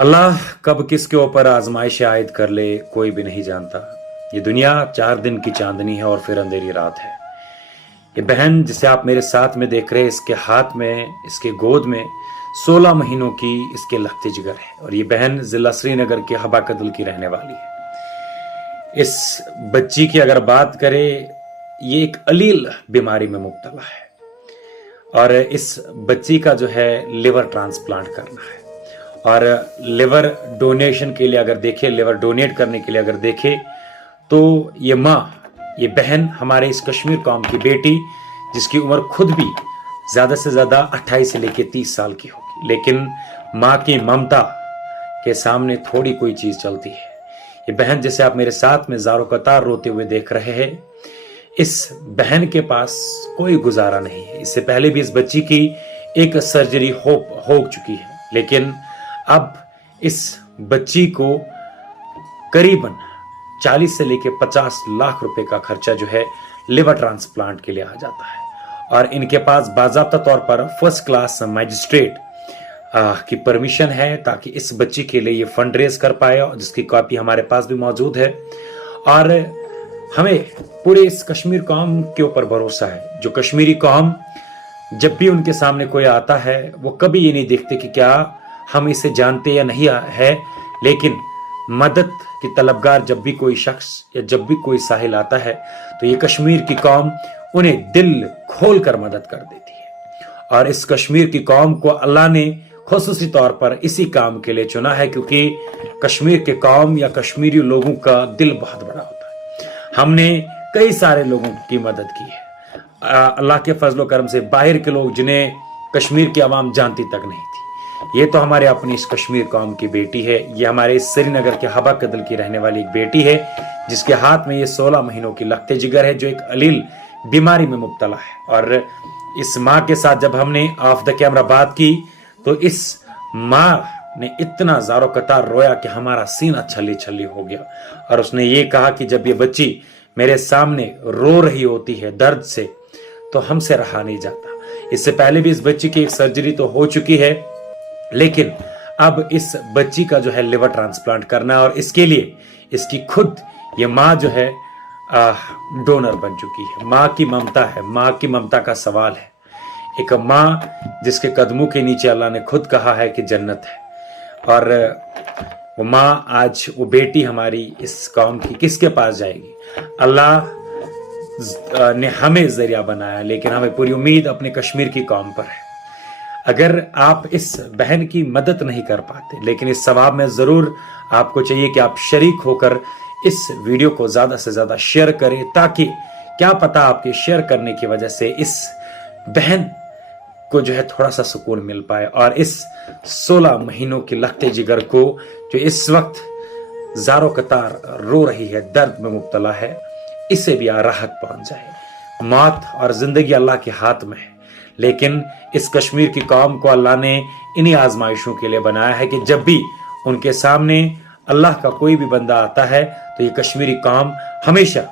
अल्लाह कब किसके ऊपर आजमाइश आयद कर ले कोई भी नहीं जानता। ये दुनिया 4 दिन की चांदनी है और फिर अंधेरी रात है। ये बहन जिसे आप मेरे साथ में देख रहे हैं, इसके हाथ में, इसके गोद में 16 महीनों की इसके लखते जिगर है और ये बहन जिला श्रीनगर के हबा कदल की रहने वाली है। इस बच्ची की अगर बात करें, ये एक अलील बीमारी में मुब्तला है और इस बच्ची का जो है लिवर ट्रांसप्लांट करना है। और लिवर डोनेशन के लिए अगर देखें, लिवर डोनेट करने के लिए अगर देखें तो ये माँ, ये बहन हमारे इस कश्मीर कौम की बेटी, जिसकी उम्र खुद भी ज़्यादा से ज़्यादा 28 से लेकर 30 साल की होगी, लेकिन माँ की ममता के सामने थोड़ी कोई चीज़ चलती है। ये बहन जिसे आप मेरे साथ में ज़ारो कतार रोते हुए देख रहे हैं, इस बहन के पास कोई गुजारा नहीं है। इससे पहले भी इस बच्ची की एक सर्जरी हो चुकी है, लेकिन अब इस बच्ची को करीबन 40 से लेकर 50 लाख रुपए का खर्चा जो है लिवर ट्रांसप्लांट के लिए आ जाता है। और इनके पास बाज़ाब्ता तौर पर फर्स्ट क्लास मैजिस्ट्रेट की परमिशन है ताकि इस बच्ची के लिए ये फंड रेज कर पाए, जिसकी कॉपी हमारे पास भी मौजूद है। और हमें पूरे इस कश्मीर कौम के ऊपर भरोसा है। जो कश्मीरी कौम, जब भी उनके सामने कोई आता है, वो कभी ये नहीं देखते कि क्या हम इसे जानते या नहीं है, लेकिन मदद की तलबगार जब भी कोई शख्स या जब भी कोई साहिल आता है तो ये कश्मीर की कौम उन्हें दिल खोल कर मदद कर देती है। और इस कश्मीर की कौम को अल्लाह ने खुसूसी तौर पर इसी काम के लिए चुना है, क्योंकि कश्मीर के कौम या कश्मीरी लोगों का दिल बहुत बड़ा होता है। हमने कई सारे लोगों की मदद की है, अल्लाह के फजलो करम से, बाहर के लोग जिन्हें कश्मीर की आवाम जानती तक नहीं थी। ये तो हमारे अपनी इस कश्मीर कौम की बेटी है। ये हमारे श्रीनगर के हबा कदल की रहने वाली एक बेटी है, जिसके हाथ में ये 16 महीनों की लखते जिगर है, जो एक अलील बीमारी में मुब्तला है। और इस माँ के साथ जब हमने ऑफ द कैमरा बात की तो इस माँ ने इतना ज़ारो कतार रोया कि हमारा सीना छली छली हो गया। और उसने ये कहा कि जब ये बच्ची मेरे सामने रो रही होती है दर्द से, तो हमसे रहा नहीं जाता। इससे पहले भी इस बच्ची की एक सर्जरी तो हो चुकी है, लेकिन अब इस बच्ची का जो है लिवर ट्रांसप्लांट करना है और इसके लिए इसकी खुद ये माँ जो है डोनर बन चुकी है। माँ की ममता है, माँ की ममता का सवाल है। एक माँ जिसके कदमों के नीचे अल्लाह ने खुद कहा है कि जन्नत है। और वो माँ आज, वो बेटी हमारी इस कौम की किसके पास जाएगी? अल्लाह ने हमें जरिया बनाया, लेकिन हमें पूरी उम्मीद अपने कश्मीर की कौम पर है। अगर आप इस बहन की मदद नहीं कर पाते, लेकिन इस सवाब में जरूर आपको चाहिए कि आप शरीक होकर इस वीडियो को ज्यादा से ज्यादा शेयर करें, ताकि क्या पता आपके शेयर करने की वजह से इस बहन को जो है थोड़ा सा सुकून मिल पाए और इस 16 महीनों की लखते जिगर को, जो इस वक्त ज़ारो कतार रो रही है, दर्द में मुब्तला है, इसे भी राहत पहुंच जाए। मौत और जिंदगी अल्लाह के हाथ में है, लेकिन इस कश्मीर की कौम को अल्लाह ने इन्हीं आजमाइशों के लिए बनाया है कि जब भी उनके सामने अल्लाह का कोई भी बंदा आता है तो ये कश्मीरी कौम हमेशा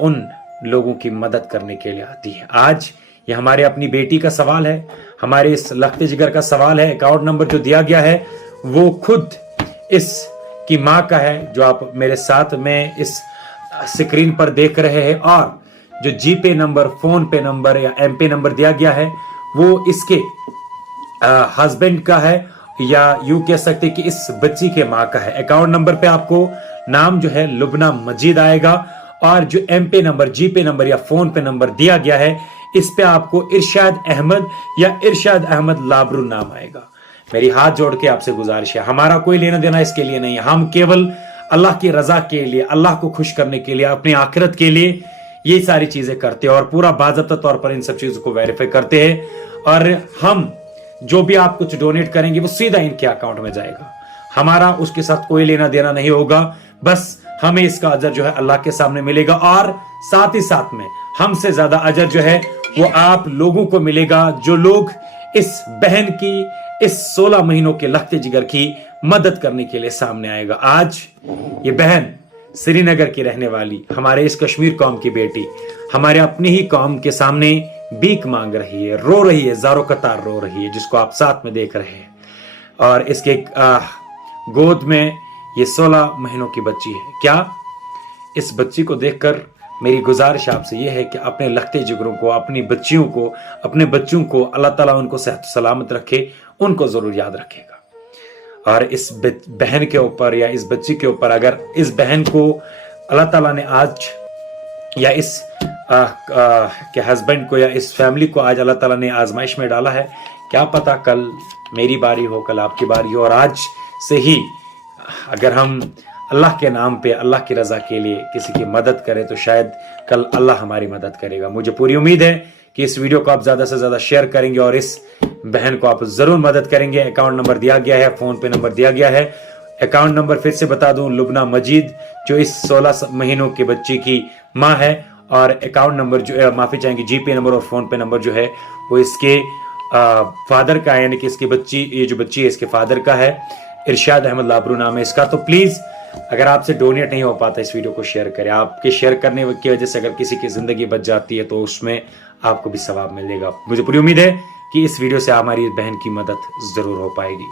उन लोगों की मदद करने के लिए आती है। आज ये हमारे अपनी बेटी का सवाल है, हमारे इस लखते जिगर का सवाल है। अकाउंट नंबर जो दिया गया है वो खुद इस की माँ का है, जो आप मेरे साथ में इस स्क्रीन पर देख रहे हैं। और जो जीपे नंबर, फोन पे नंबर या एम पे नंबर दिया गया है वो इसके हस्बैंड का है, या यूं कह सकते कि इस बच्ची के माँ का है। अकाउंट नंबर पे आपको नाम जो है लुबना मजीद आएगा, और जो एम पे नंबर, जीपे नंबर या फोन पे नंबर दिया गया है, इस पे आपको इरशाद अहमद या इरशाद अहमद लाबरू नाम आएगा। मेरी हाथ जोड़ के आपसे गुजारिश है, हमारा कोई लेना देना इसके लिए नहीं है। हम केवल अल्लाह की रजा के लिए, अल्लाह को खुश करने के लिए, अपनी आखिरत के लिए ये सारी चीजें करते हैं और पूरा बाज़ाब्ता तौर पर इन सब चीजों को वेरीफाई करते हैं। और हम जो भी आप कुछ डोनेट करेंगे वो सीधा इनके अकाउंट में जाएगा। हमारा उसके साथ कोई लेना देना नहीं होगा, बस हमें इसका अजर जो है अल्लाह के सामने मिलेगा। और साथ ही साथ में हमसे ज्यादा अजर जो है वो आप लोगों को मिलेगा, जो लोग इस बहन की इस 16 महीनों के लखते जिगर की मदद करने के लिए सामने आएगा। आज ये बहन श्रीनगर की रहने वाली, हमारे इस कश्मीर कौम की बेटी, हमारे अपनी ही कौम के सामने भीख मांग रही है, रो रही है, ज़ारो कतार रो रही है, जिसको आप साथ में देख रहे हैं। और इसके गोद में ये 16 महीनों की बच्ची है। क्या इस बच्ची को देखकर मेरी गुजारिश आपसे ये है कि अपने लखते जिगरों को, अपनी बच्चियों को, अपने बच्चों को अल्लाह ताला उनको सेहत सलामत रखे, उनको जरूर याद रखेगा। और इस बहन के ऊपर या इस बच्ची के ऊपर, अगर इस बहन को अल्लाह ताला ने आज, या इस के हस्बैंड को या इस फैमिली को आज अल्लाह ताला ने आजमाइश में डाला है, क्या पता कल मेरी बारी हो, कल आपकी बारी हो। और आज से ही अगर हम अल्लाह के नाम पे, अल्लाह की रजा के लिए किसी की मदद करें तो शायद कल अल्लाह हमारी मदद करेगा। मुझे पूरी उम्मीद है कि इस वीडियो को आप ज्यादा से ज्यादा शेयर करेंगे और इस बहन को आप जरूर मदद करेंगे। अकाउंट नंबर दिया गया है, फोन पे नंबर दिया गया है। अकाउंट नंबर फिर से बता दूं, लुबना मजीद जो इस 16 महीनों के बच्ची की माँ है, और अकाउंट नंबर जो माफी चाहेंगे जीपे नंबर और फोन पे नंबर जो है वो इसके फादर का है, यानी कि इसकी बच्ची, ये जो बच्ची है इसके फादर का है। इरशाद अहमद लाबरू नाम है इसका। तो प्लीज अगर आपसे डोनेट नहीं हो पाता, इस वीडियो को शेयर करें। आपके शेयर करने की वजह से अगर किसी की जिंदगी बच जाती है तो उसमें आपको भी सवाब मिलेगा। मुझे पूरी उम्मीद है कि इस वीडियो से हमारी बहन की मदद जरूर हो पाएगी।